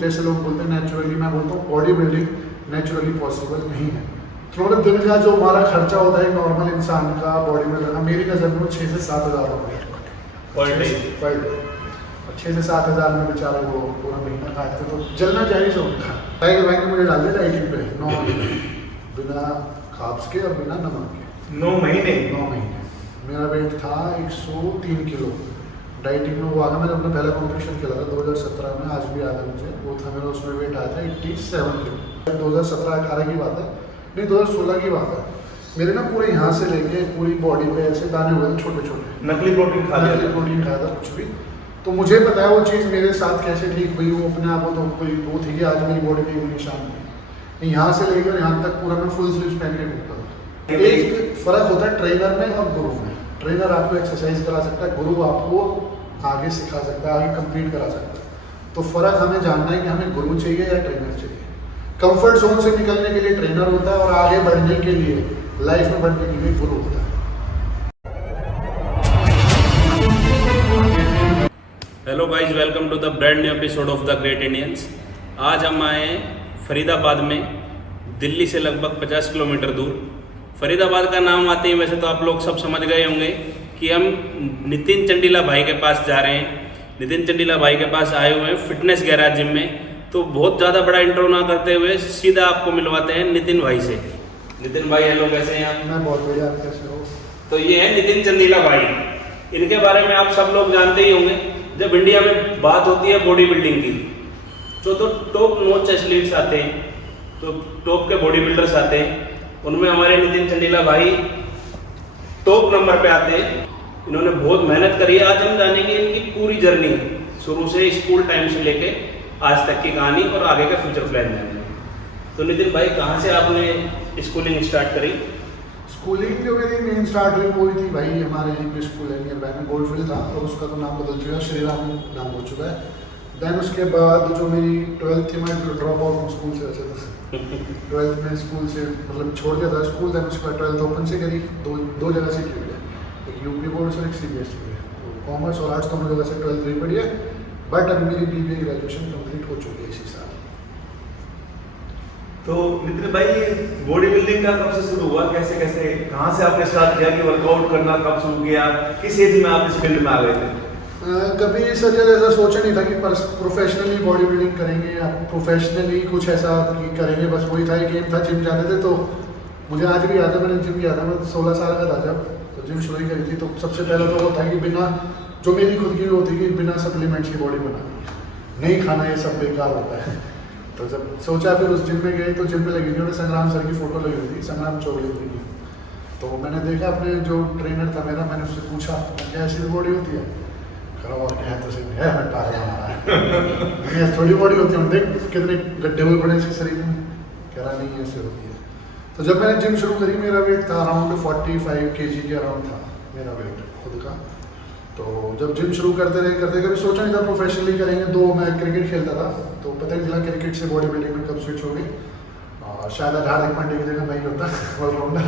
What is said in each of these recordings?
जैसे लोग बोलते हैं नेचुरली, मैं बोलता हूँ बॉडी बिल्डिंग नेचुरली पॉसिबल नहीं है। थोड़ा दिन का जो हमारा खर्चा होता है नॉर्मल इंसान का, बॉडी बिल्डर का, मेरी नज़र में 6 से 7 हज़ार रुपये पर डे। 6 से 7 हज़ार में बेचारे वो पूरा महीना खाते तो जलना जायज़ होगा। टाइगर भाई ने मुझे डाल दिया डाइटिंग पे 9 महीने बिना खाब्स के और बिना नमक के। 9 महीने मेरा वेट था 103 किलो। डाइटिंग में वो आगा, मैंने अपना पहला कॉम्पिटिशन खेला था 2017 में, आज भी याद है मुझे, वो था मेरा, उसमें वेट आया था 87 किलो। 2017-18 की बात है, नहीं 2016 की बात है। मेरे ना पूरे यहाँ से लेके पूरी बॉडी पे ऐसे दाने हुए थे छोटे छोटे। नकली प्रोटीन खाया था कुछ भी। तो मुझे पता है वो चीज़ मेरे साथ कैसे ठीक हुई, वो अपने आप तो कोई वो थी कि आज मेरी बॉडी में कोई निशान नहीं। यहाँ से लेकर यहाँ तक पूरा मैं फुल स्लीव्स पहन के घूमता हूँ। एक फ़र्क होता है ट्रेनर में और गुरु में। ट्रेनर आपको एक्सरसाइज करा सकता है, गुरु आपको आगे सिखा सकता है, आगे कंप्लीट करा सकता है। तो फ़र्क हमें जानना है कि हमें गुरु चाहिए या ट्रेनर चाहिए। कंफर्ट जोन से निकलने के लिए ट्रेनर होता है और आगे बढ़ने के लिए, लाइफ में बढ़ने के लिए गुरु होता है। Hello guys, welcome to the brand new episode of the great Indians. आज हम आए हैं फरीदाबाद में, दिल्ली से लगभग 50 किलोमीटर दूर। फरीदाबाद का नाम आते ही वैसे तो आप लोग सब समझ गए होंगे कि हम नितिन चंडीला भाई के पास जा रहे हैं। नितिन चंडीला भाई के पास आए हुए हैं फिटनेस गैराज जिम में। तो बहुत ज़्यादा बड़ा इंट्रो ना करते हुए सीधा आपको मिलवाते हैं नितिन भाई से। नितिन भाई हेलो, कैसे हैं आप? मैं बहुत बढ़िया, आप कैसे हो? तो ये है नितिन चंडीला भाई। इनके बारे में आप सब लोग जानते ही होंगे। जब इंडिया में बात होती है बॉडी बिल्डिंग की, तो टॉप नॉच एथलीट्स आते हैं, तो टॉप के बॉडी बिल्डर्स आते हैं, उनमें हमारे नितिन चंडीला भाई टॉप नंबर पे आते हैं। इन्होंने बहुत मेहनत करी है। आज हम जानेंगे इनकी पूरी जर्नी, शुरू से स्कूल टाइम से लेके आज तक की कहानी और आगे का फ्यूचर प्लान जानेंगे। तो नितिन भाई, कहाँ से आपने स्कूलिंग स्टार्ट करी? स्कूलिंग जो मेरी मेन स्टार्ट हुई वो थी भाई, हमारे यहीं पे स्कूल है नियर बाय में, गोल्डफील्ड था, और उसका तो नाम बदल चुका है, श्री राम नाम हो चुका है। देन उसके बाद जो मेरी 12th थी, मैं ड्रॉप आउट स्कूल से वैसे था 12th में स्कूल से मतलब छोड़ दिया था स्कूल। देन उसके बाद 12th ओपन से करी, दो जगह से की है, एक यूपी बोर्ड से, एक सीबीएसई में। तो कॉमर्स और आर्ट्स दोनों जगह से 12th भी पढ़ी है, बट अब मेरी BBA ग्रेजुएशन कंप्लीट हो चुकी है इसी साल। तो नितिन भाई, बॉडी बिल्डिंग का कब से शुरू हुआ, कैसे कैसे कहाँ से आपने स्टार्ट किया कि वर्कआउट करना कब शुरू किया, किस एज में आप इस फील्ड में आ गए थे? कभी सच ऐसा सोचा नहीं था कि प्रोफेशनली बॉडी बिल्डिंग करेंगे या प्रोफेशनली कुछ ऐसा करेंगे। बस वही था, एक एम था। जिम जाते थे, तो मुझे आज भी याद है, मैंने जिम किया था, मैं 16 साल का था जब, तो जिम शुरू ही करी थी। तो सबसे पहला तो वो था कि बिना, जो मेरी खुद की होती कि बिना सप्लीमेंट्स की बॉडी बनानी, नहीं खाना, ये सब बेकार होता है। तो जब सोचा, फिर उस जिम में गए, तो जिम में लगी थी, संग्राम सर की फ़ोटो लगी हुई थी, संग्राम चौधरी की। तो मैंने देखा अपने जो ट्रेनर था मेरा, मैंने उससे पूछा क्या ऐसी बॉडी होती है? खरा और क्या है, तो सही है, मैं पागल हमारा थोड़ी बॉडी होती है, देख कितने गड्ढे हुए पड़े इसके शरीर में। कह रहा नहीं ऐसे होती है। तो जब मैंने जिम शुरू करी, मेरा वेट था अराउंड 45 kg के अराउंड था मेरा वेट खुद का। तो जब जिम शुरू करते कभी सोचा नहीं था प्रोफेशनली करेंगे। मैं क्रिकेट खेलता था, तो पता नहीं चला क्रिकेट से बॉडी बिल्डिंग में कब स्विच हो गई। और शायद हार्दिक पांड्या की जगह मैं ही होता ऑलराउंडर।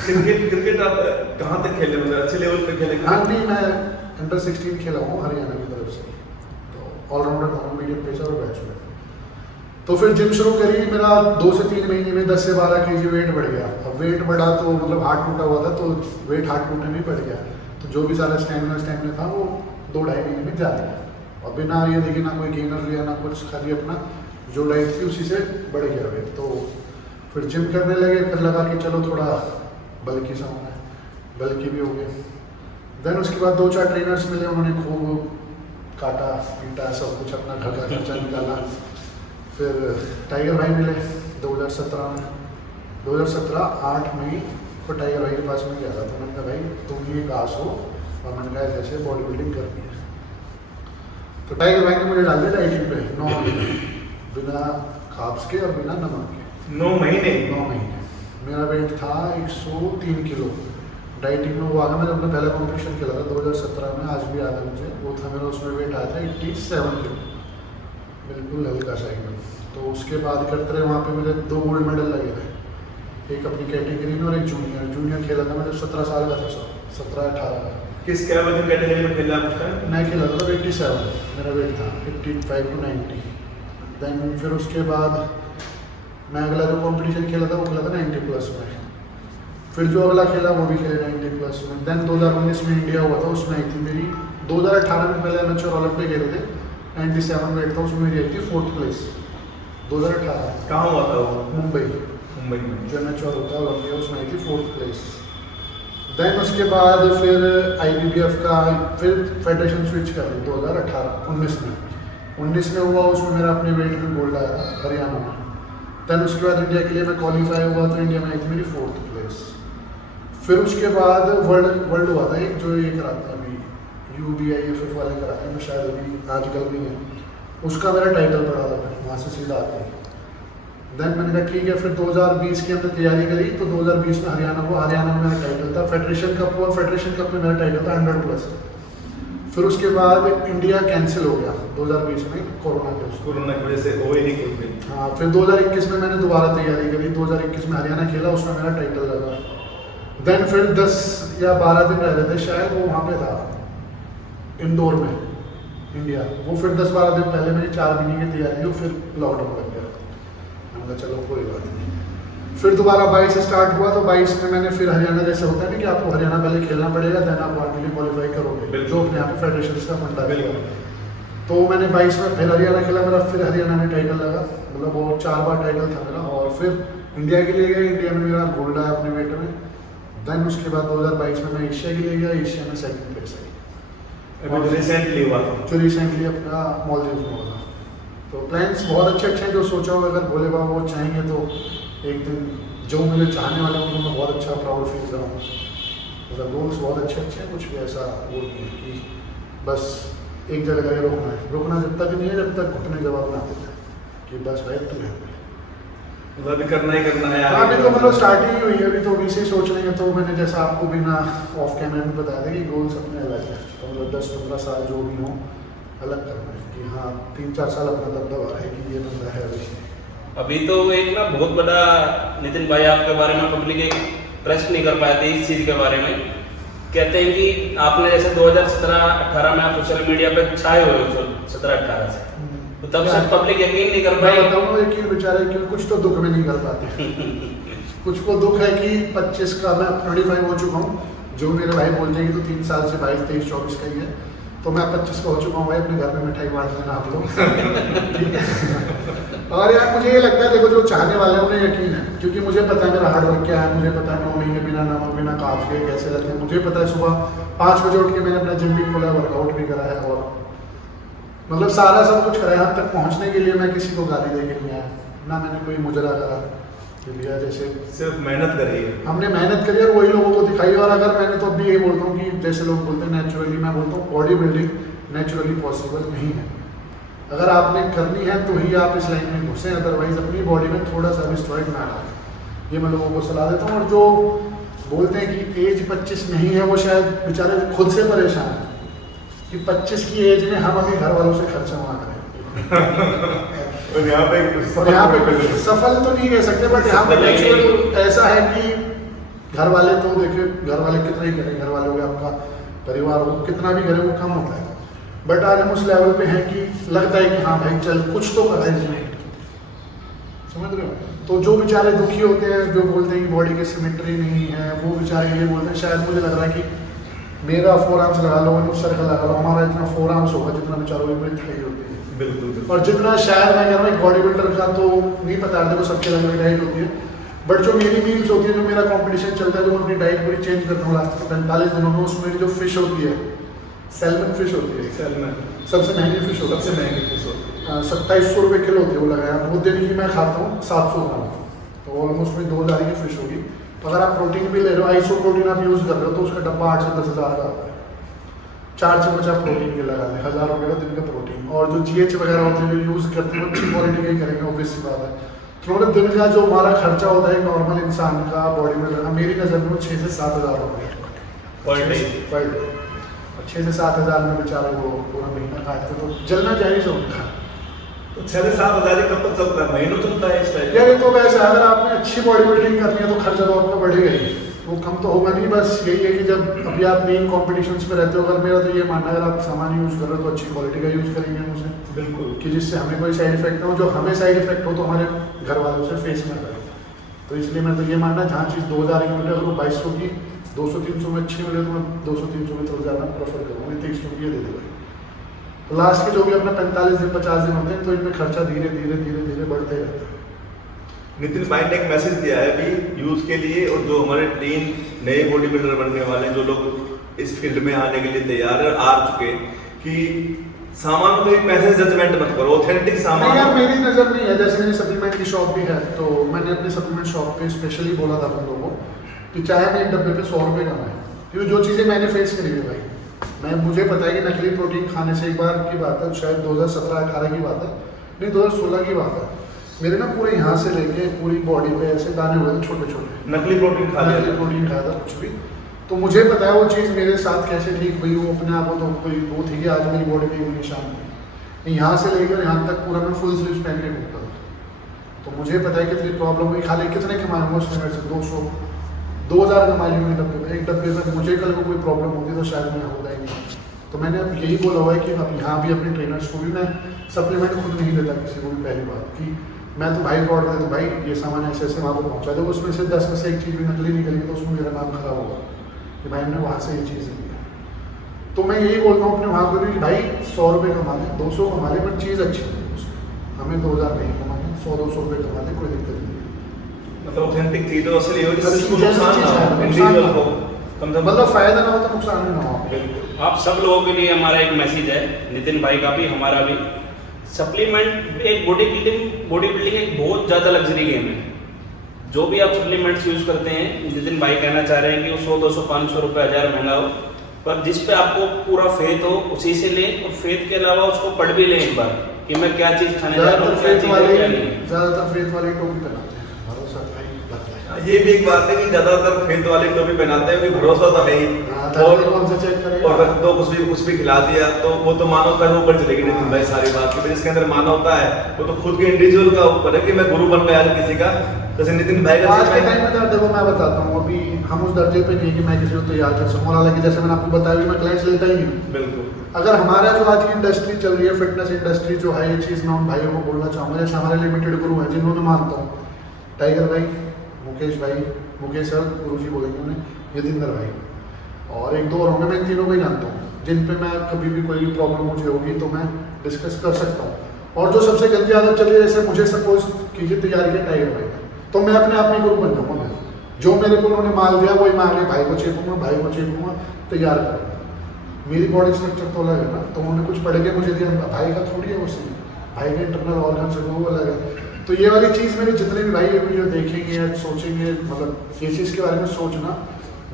क्रिकेट आप कहाँ तक खेले, मतलब अच्छे लेवल पे खेले? हाँ नहीं, मैं अंडर 16 खेला हूँ हरियाणा की तरफ से, तो ऑलराउंडर था, मीडियम पेसर और बैट्समैन। तो फिर जिम शुरू करी, मेरा 2 से 3 महीने में 10 से 12 kg वेट बढ़ गया। अब वेट बढ़ा तो मतलब हाथ टूटा हुआ था, तो वेट हाथ टूटने में बढ़ गया। तो जो भी सारा स्टैमिना था वो 2-2.5 महीने में जा रहा। और बिना ये देखिए ना कोई गेनर लिया ना कुछ, खाली अपना जो डाइट थी उसी से बढ़ गया वेट। तो फिर जिम करने लगे, फिर लगा कि चलो थोड़ा बल्कि सा होना है, बल्कि भी हो गया। देन उसके बाद 2-4 ट्रेनर्स मिले, उन्होंने खूब काटा पीटा, सब कुछ अपना घर का खर्चा निकाला। फिर टाइगर भाई मिले 2017 में, 2017-8 में तो टाइगर भाई के पास में गया था। तो मैंने कहा भाई तुम ये घास हो, और मैंने कहा जैसे बॉडी बिल्डिंग करनी है। तो टाइगर भाई ने मुझे डाल दिया डाइटिंग पे 9 महीने बिना खाब्स के और बिना नमक के। 9 महीने मेरा वेट था 103 किलो। डाइटिंग में वो आगा, मैंने अपना पहला कॉम्पिटिशन खेला था 2017 में, आज भी याद है मुझे, वो था मेरा, उसमें वेट आया था 87 किलो, बिल्कुल हल्का सा एकदम। तो उसके बाद करते रहे, वहाँ पे मेरे 2 गोल्ड मेडल लगे थे, एक अपनी कैटेगरी में और एक जूनियर खेला था मैं जब 17 साल का था, 17-18 का। किस क्या वजन कैटेगरी में खेला आप? मैं खेला था 87, मेरा वेट था 85 to 90। देन फिर उसके बाद मैं अगला जो कंपटीशन खेला था वो खेला था 90+ में। फिर जो अगला खेला वो भी खेले 90+ में। देन 2019 में इंडिया हुआ था, उसमें आई थी मेरी 2018 में पहले एमेच्योर ओलंपिक खेले थे 97 वेट था, उसमें मेरी आई थी 4th प्लेस 2018। कहाँ हुआ था वो? मुंबई में जो एमेच्योर होता है ओलंपिक, उसमें आई थी 4th प्लेस। देन उसके बाद फिर IBBF का फिर फेडरेशन स्विच कर ली 2019 में। 19 में हुआ, उसमें मेरा अपने वेट में गोल्ड आया था हरियाणा में। देन उसके बाद इंडिया के लिए मैं क्वालिफाई हुआ तो इंडिया में आई थी मेरी 4th प्लेस। फिर उसके बाद वर्ल्ड हुआ था एक, जो ये कराते हैं अभी UBIFF वाले कराते हैं, तो शायद अभी आजकल भी है, उसका मेरा टाइटल पड़ा था, वहाँ से सीधा आते हैं। देन मैंने कहा ठीक है, फिर 2020 की हमने तैयारी करी तो 2020 में हरियाणा हुआ, हरियाणा में मेरा टाइटल था। फेडरेशन कप हुआ, फेडरेशन कप में मेरा टाइटल था 100+। फिर उसके बाद इंडिया कैंसिल हो गया 2020 में कोरोना की वजह से हो ही नहीं कुछ। हाँ, फिर 2021 में मैंने दोबारा तैयारी करी, 2021 में हरियाणा खेला, उसमें मेरा टाइटल लगा। देन फिर 10 या 12 दिन रह रहे थे शायद, वो वहाँ पे था इंदौर में इंडिया, वो फिर 10-12 दिन पहले मेरी 4 महीने की तैयारी हुई, फिर लॉकडाउन लग गया। हमने चलो कोई बात नहीं। फिर दोबारा 22 से स्टार्ट हुआ तो 22 में मैंने फिर हरियाणा जैसे होता है ना कि आपको हरियाणा पहले खेलना पड़ेगा, देन आप वहाँ के लिए क्वालिफाई करोगे, जो अपने यहाँ पे फेडरेशन का फंडा है। तो मैंने 22 में फिर हरियाणा खेला, मेरा फिर हरियाणा में टाइटल लगा, मतलब वो 4 बार टाइटल था मेरा। और फिर इंडिया के लिए गया, इंडिया में मेरा गोल्ड आया अपने वेट में। देन उसके बाद 2022 में मैं एशिया के लिए गया, एशिया में 2nd प्लेस आई। अभी रिसेंटली हुआ था, जो रिसेंटली अपना मॉलदीव में हुआ था। तो प्लान्स बहुत अच्छे हैं, जो सोचा होगा अगर भोले बाबा वो चाहेंगे तो एक दिन जो मेरे चाहने वाले हैं उनको मैं बहुत अच्छा प्राउड फील कराऊँ। मतलब गोल्स बहुत अच्छे हैं, कुछ भी ऐसा वो नहीं है कि बस एक जगह जाके रुकना जब तक नहीं है जब तक घुटने जवाब ना देते कि बस भाई तू है। मतलब अभी करना ही करना है। अभी तो मतलब स्टार्टिंग ही हुई है, अभी तो अभी से सोच लेंगे। तो मैंने जैसा आपको भी ना ऑफ कैमरा में बताया था कि गोल्स अपने अलग है, तो मतलब 10-15 साल जो भी हो अलग करना है कि हाँ 3-4 साल अपना दबदबा है कि ये बंदा है। अभी तो एक ना बहुत बड़ा नितिन भाई आपके बारे में पब्लिक एक ट्रस्ट नहीं कर पाए थे इस चीज़ के बारे में। कहते हैं कि आपने जैसे 2017-18 में आप सोशल मीडिया पे छाए हुए हो 17-18 से, तो तब से पब्लिक यकीन नहीं कर पाई। बताऊँ यकीन बेचारे क्यों, कुछ तो दुख में नहीं कर पाते। कुछ को दुख है कि 25 का मैं 25 हो चुका हूँ, जो मेरे भाई बोलते हैं कि तो 3 साल से 22, 23, 24 का ही है, तो मैं 25 का हो चुका हूँ भाई, अपने घर में मिठाई बांट देना आप लोग। ठीक है। और यार मुझे ये लगता है, देखो जो चाहने वाले हैं उन्हें यकीन है, क्योंकि मुझे पता है मेरा हार्डवर्क क्या है, मुझे पता है 9 महीने बिना नमक बिना काफ के कैसे रहते हैं, मुझे पता है सुबह 5 बजे उठ के मैंने अपना जिम भी खोला, वर्कआउट भी करा है, और मतलब सारा सब कुछ करा है। यहाँ तक पहुँचने के लिए मैं किसी को गाली दे के नहीं आया, ना मैंने कोई मुजरा करा लिया, जैसे सिर्फ मेहनत करी है हमने, मेहनत करी और वही लोगों को दिखाई। और अगर मैंने तो अभी ये बोलता हूँ कि जैसे लोग बोलते हैं नेचुरली, मैं बोलता हूँ बॉडी बिल्डिंग नेचुरली पॉसिबल नहीं है। अगर आपने करनी है तो ही आप इस लाइन में घुसें, अदरवाइज अपनी बॉडी में थोड़ा सा भी स्टेरॉइड ना डालें, ये मैं लोगों को सलाह देता हूँ। और जो बोलते हैं कि एज 25 नहीं है, वो शायद बेचारे खुद से परेशान है कि 25 की एज में हम अभी घर वालों से खर्चा ना करें। और यहाँ पे सफल तो नहीं कह सकते, बट यहाँ पे नेचुरल ऐसा है कि घर वाले तो देखिए, घर वाले कितना ही करें, घर वालों के आपका परिवार हो कितना भी करे वो कम होता है। बट आज हम उस लेवल पे हैं कि लगता है कि हाँ भाई चल कुछ तो कर रहे हैं, समझ रहे हो। तो जो बेचारे दुखी होते हैं, जो बोलते हैं कि बॉडी की सिमेट्री नहीं है, वो बेचारे ये बोलते हैं, शायद मुझे लग रहा है कि मेरा 4 आर्म्स लगा लो, सर्कल लगा लो, हमारा इतना 4 आर्म्स होगा जितना बेचारों की ब्रेथ खड़ी होती है। बिल्कुल। और जितना शायद मैं कह रहा हूँ बॉडी बिल्डर का तो नहीं पता, देखो सबके अलग अलग डाइट होती है, बट जो मेरी मील्स होती है, जो मेरा कंपटीशन चलता है, जो मैं अपनी डाइट पूरी चेंज करता हूँ लास्ट 45 दिनों में, उसमें मेरी जो फिश होती है, सैल्मन फिश होती है, सैल्मन सबसे महंगी फिश होती है, सबसे महंगी फिश होती है, 2700 रुपये किलो होती है, वो लगाया वो दिन की मैं खाता हूँ 700 ग्राम, तो ऑलमोस्ट में 2000 की फिश होगी। अगर आप प्रोटीन भी ले रहे हो, आइसो प्रोटीन आप यूज़ कर रहे हो, तो उसका डब्बा 8 से 10 हज़ार का आता है। 4 चम्मच आप प्रोटीन के लगा लें, 1000 रुपये का दिन का प्रोटीन। और जो GH वगैरह होते हैं जो यूज़ करते हैं वो अच्छी क्वालिटी का ही करेंगे, ऑब्वियस सी बात है। तो मतलब दिन का जो हमारा खर्चा होता है नॉर्मल इंसान का, बॉडी बिल्डर का, मेरी नज़र में 6 से 7 हज़ार रुपये पर डे। 6 से 7 हज़ार में बेचारे वो पूरा महीना काटते, तो जलना जायज़ होगा। तो 6 से 7 हज़ार कब तक चलता है? महीनों चलता है इस टाइप? यार ये तो वैसे अगर आपने अच्छी बॉडी बिल्डिंग करनी है तो खर्चा तो आपका बढ़ेगा ही, वो कम तो होगा नहीं, बस यही है कि जब अभी आप मेन कॉम्पिटिशन्स में रहते हो, अगर मेरा तो ये मानना है अगर आप सामान यूज़ कर रहे हो तो अच्छी क्वालिटी का यूज़ करेंगे हम उसे, बिल्कुल, कि जिससे हमें कोई साइड इफेक्ट ना हो, जो हमें साइड इफेक्ट हो तो हमारे घर वालों से फेस ना करें। तो इसलिए मैं तो ये मानना है जहाँ चीज़ 2000 की मिले, अगर वो 2200 की 200-300 में अच्छी मिले तो मैं 200-300 में तो ज़्यादा प्रेफर करूँगा, 2300 की ये दे देगा। तो लास्ट के जो भी अपना 45 दिन 50 दिन होते हैं तो इनमें खर्चा धीरे धीरे धीरे धीरे बढ़ते रहता है। नितिन भाई ने एक मैसेज दिया है अभी यूथ के लिए, और जो हमारे 3 नए बॉडी बिल्डर बनने वाले हैं, जो लोग इस फील्ड में आने के लिए तैयार है, आ चुके, कि सामान को भी पैसे से जजमेंट मत करो, ऑथेंटिक नहीं सामान। यार, मेरी नज़र नहीं है, जैसे मेरी सप्लीमेंट की शॉप भी है, तो मैंने अपनी सप्लीमेंट शॉप पे स्पेशली बोला था बंदों को कि चाहे मैं एक डब्बे पे 100 रुपये कमाए, क्योंकि जो चीज़ें मैंने फेस करी है भाई, मुझे पता है कि नकली प्रोटीन खाने से, एक बार की बात है, शायद 2017-18 की बात है, नहीं 2016 की बात है, मेरे ना पूरे यहाँ से लेके पूरी बॉडी पे ऐसे दाने हुए थे छोटे छोटे, नकली प्रोटीन खा नकली लिया। प्रोटीन खाया था कुछ भी। तो मुझे पता है वो चीज़ मेरे साथ कैसे ठीक हुई, वो अपने आप तो कोई वो थी कि आज मेरी बॉडी पे कोई निशान नहीं, यहाँ से लेकर यहाँ तक पूरा मैं फुल स्लीव्स पहन के घूमता था। तो मुझे पता है कितनी प्रॉब्लम हुई, खाली कितने कमाऊंगा उसमें मेरे से 200-2000 कमा ली एक डब्बे में, एक डब्बे में मुझे कल को कोई प्रॉब्लम होती तो शायद मैं होता ही नहीं। तो मैंने अब यही बोला हुआ है कि अब यहाँ भी अपने ट्रेनर्स को भी मैं सप्लीमेंट खुद नहीं देता किसी को भी, पहली बात कि मैं तो भाई को ऑर्डर दे दूँ, भाई ये सामान ऐसे ऐसे वहाँ पर पहुँचा दो, उसमें से 10 में से एक चीज़ भी नकली निकलेगी तो उसमें मेरा नाम खराब होगा कि भाई हमने वहाँ से ये चीज़ ली है। तो मैं यही बोलता हूँ अपने वहाँ पर भी कि भाई 100 रुपये कमा लें, 200 कमा लें, बट चीज़ अच्छी है उसमें, हमें 2000 नहीं कमाने, 100-200 रुपये कमा लें, कोई दिक्कत नहीं है। मतलब ऑथेंटिक चीज हो, असली हो, जिससे असली नुकसान ना हो, नुकसान इंडिविजुअल ना को हो। कम से कम मतलब फ़ायदा ना हो तो नुकसान भी ना हो। बिल्कुल। आप सब लोगों के लिए हमारा एक मैसेज है, नितिन भाई का भी हमारा भी, सप्लीमेंट एक बॉडी बिल्डिंग एक बहुत ज़्यादा लग्जरी गेम है। जो भी आप सप्लीमेंट्स यूज़ करते हैं, नितिन भाई कहना चाह रहे हैं कि वो 100-200-500 रुपये 1000 महंगा हो, पर जिस पे आपको पूरा फेथ हो उसी से लें, और फेथ के अलावा उसको पढ़ भी लें एक बार कि मैं क्या चीज़ खाने जा रहा हूँ, क्या चीज़ है, क्या नहीं है। ज़्यादातर फेथ वाले टोपी पहनाते हैं, भरोसा भाई लगता है। ये भी एक बात है कि ज्यादातर फेथ वाले टोपी पहनाते हैं, क्योंकि भरोसा तो है ही, हाँ, धरती कौन से चेक करेगा? और रख दो कुछ भी खिला दिया तो वो तो मानवता के ऊपर चलेगी नितिन भाई सारी बात की। जिसके अंदर मानवता है वो तो खुद के इंडिविजुअल का ऊपर है कि मैं गुरु बन गया किसी का, जैसे नितिन भाई का। आज के टाइम में तो देखो मैं बताता हूँ, अभी हम उस दर्जे पे नहीं कि मैं किसी को तैयार कर सकूँ, और हालांकि जैसे मैंने आपको बताया मैं क्लाइंट्स लेता ही नहीं। बिल्कुल। अगर हमारा जो आज की इंडस्ट्री चल रही है, फिटनेस इंडस्ट्री जो है, ये चीज़ मैं उन भाइयों को बोलना चाहूँगा, जैसे हमारे लिमिटेड गुरु हैं जिन्होंने मानता हूँ, टाइगर भाई, मुकेश भाई, मुकेश सर गुरु जी बोलेंगे उन्हें, यतिंदर भाई, और एक दो और होंगे, मैं इन तीनों को ही जानता हूँ, जिन पे मैं कभी भी कोई प्रॉब्लम मुझे होगी तो मैं डिस्कस कर सकता हूँ। और जो सबसे गंदी आदत चली है, जैसे मुझे सपोज कीजिए तैयारी के टाइगर भाई, तो मैं अपने आप में गुरु बन जाऊँगा। मैं जो मेरे को उन्होंने माल दिया वही मैं आगे भाई को चेपूँगा, भाई को चेपूँगा, तैयार करूँगा। मेरी बॉडी स्ट्रक्चर तो अलग है ना, तो उन्होंने कुछ पढ़ के मुझे दिया, भाई का थोड़ी है वो सीन, भाई के इंटरनल ऑर्गन से वो अलग है। तो ये वाली चीज़ मेरे जितने भी भाई ये वीडियो देखेंगे या सोचेंगे, मतलब ये चीज़ के बारे में सोचना,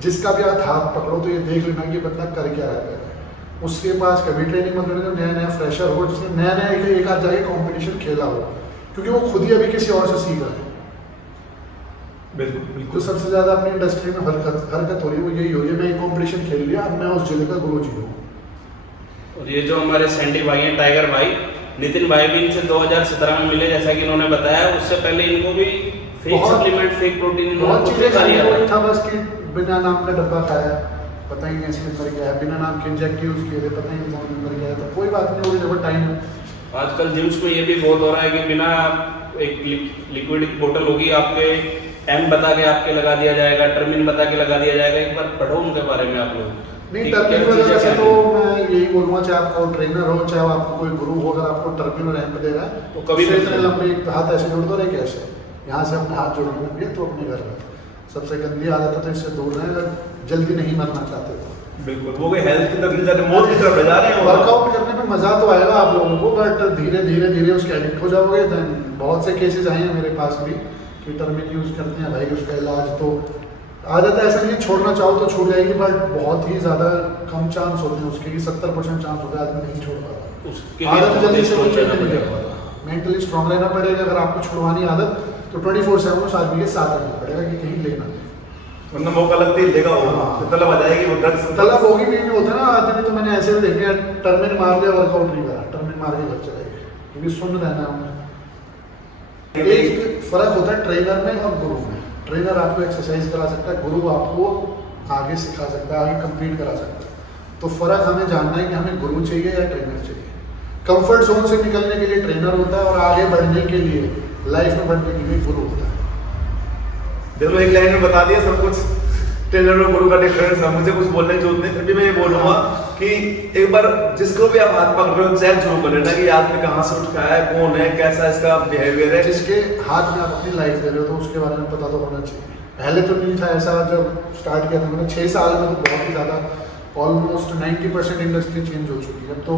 जिसका भी आप हाथ पकड़ो तो ये देख लेना कि बंदा कर क्या रहा है। उसके पास कभी ट्रेनिंग मतलब जो नया फ्रेशर हो, जिसने नया एक आध जाके कॉम्पिटिशन खेला हो, क्योंकि वो खुद ही अभी किसी और से सीख रहा है। बिल्कुल तो सबसे ज़्यादा अपनी इंडस्ट्री में हरकत हो रही है वो यही हो रही है, मैं एक कॉम्पिटिशन खेल लिया, अब मैं उस जिले का गुरु जी हूँ। और ये जो हमारे सैंडी भाई हैं, टाइगर भाई, नितिन भाई भी इनसे 2017 में मिले, जैसा कि इन्होंने बताया। उससे पहले इनको भी फेक सप्लीमेंट, फेक प्रोटीन बहुत चीज़ें खा लिया खाई था, बस कि बिना नाम का डब्बा खाया, पता ही नहीं इसके अंदर क्या है, बिना नाम के इंजेक्ट यूज़ किए थे, पता ही नहीं इसके अंदर क्या है। तो कोई बात नहीं, वो जब टाइम आजकल जिम्स में ये भी बहुत हो रहा है कि बिना एक लिक्विड बोतल होगी, आपके एम बता के आपके लगा दिया जाएगा, टर्मिन बता के लगा दिया जाएगा। एक बार पढ़ो उनके बारे में आप लोग। नहीं, टर्मिन वगैरह से तो मैं यही बोलूँगा, चाहे आपका ट्रेनर हो, चाहे आपको कोई गुरु हो, अगर आपको टर्मिन और एम दे रहा है तो कभी भी इतने लंबे हाथ ऐसे जोड़ दो, नहीं कैसे यहाँ से अपने हाथ जोड़ने लगे तो अपने घर में सबसे गंदी आदत है, तो इससे दूर रहें अगर जल्दी नहीं मरना चाहते तो। बिल्कुल, वो कोई हेल्थ की तरफ जा रहे, मौत की तरफ जा रहे हैं। वर्कआउट करने में मज़ा तो आएगा आप लोगों को, बट धीरे धीरे धीरे उसके एडिक्ट हो जाओगे। देन बहुत से केसेस आए हैं मेरे पास भी कि टर्मिन यूज़ करते हैं भाई, उसका इलाज तो आदत ऐसा नहीं, छोड़ना चाहो तो छूट जाएगी, बट बहुत ही ज़्यादा कम चांस होते हैं उसके, 70% चांस होता है आदमी नहीं छोड़ पाता। आदत जल्दी से कोई चेंज नहीं कर पाता, मेंटली स्ट्रॉन्ग रहना पड़ेगा। अगर आपको छुड़वानी आदत तो 24/7 उस आदमी के साथ रहना पड़ेगा कि कहीं लेना नहीं, वरना मौका लगते ही लेगा वो, तो तलब आ जाएगी वो ड्रग्स। तलब होगी भी नहीं होता ना आदमी, तो मैंने ऐसे भी देखे टर्मिन मार लिया, वर्कआउट नहीं करा, टर्मिन मार के घर चले गए, क्योंकि सुन रहना है उन्हें। एक फर्क होता है ट्रेनर में और गुरु में। ट्रेनर आपको एक्सरसाइज करा सकता है, गुरु आपको आगे सिखा सकता है, आगे कंप्लीट करा सकता है। तो फ़र्क हमें जानना है कि हमें गुरु चाहिए या ट्रेनर चाहिए। कंफर्ट जोन से निकलने के लिए ट्रेनर होता है और आगे बढ़ने के लिए, लाइफ में बढ़ने के लिए गुरु होता है। देखो एक लाइन में बता दिया सब कुछ, ट्रेनर और गुरु का डिफरेंस है। मुझे कुछ बोलने की जरूरत नहीं, फिर भी मैं ये बोलूंगा कि एक बार जिसको भी आप हाथ पकड़ रहे हो चेक जरूर कर लेना कि आदमी कहाँ से उठ के आया है, कौन है, कैसा इसका बिहेवियर है। जिसके हाथ में आप अपनी लाइफ दे रहे हो तो उसके बारे में पता तो होना चाहिए। पहले तो नहीं था ऐसा, जब स्टार्ट किया था मैंने 6 साल में तो बहुत ही ज़्यादा, ऑलमोस्ट 90% इंडस्ट्री चेंज हो चुकी है। अब तो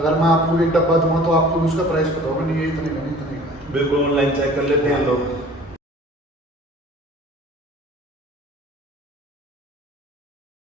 अगर मैं आपको एक डब्बा दूंगा तो आपको भी उसका प्राइस पता होगा, नहीं ये इतने का नहीं, इतने का है। बिल्कुल ऑनलाइन चेक कर लेते हैं लोग।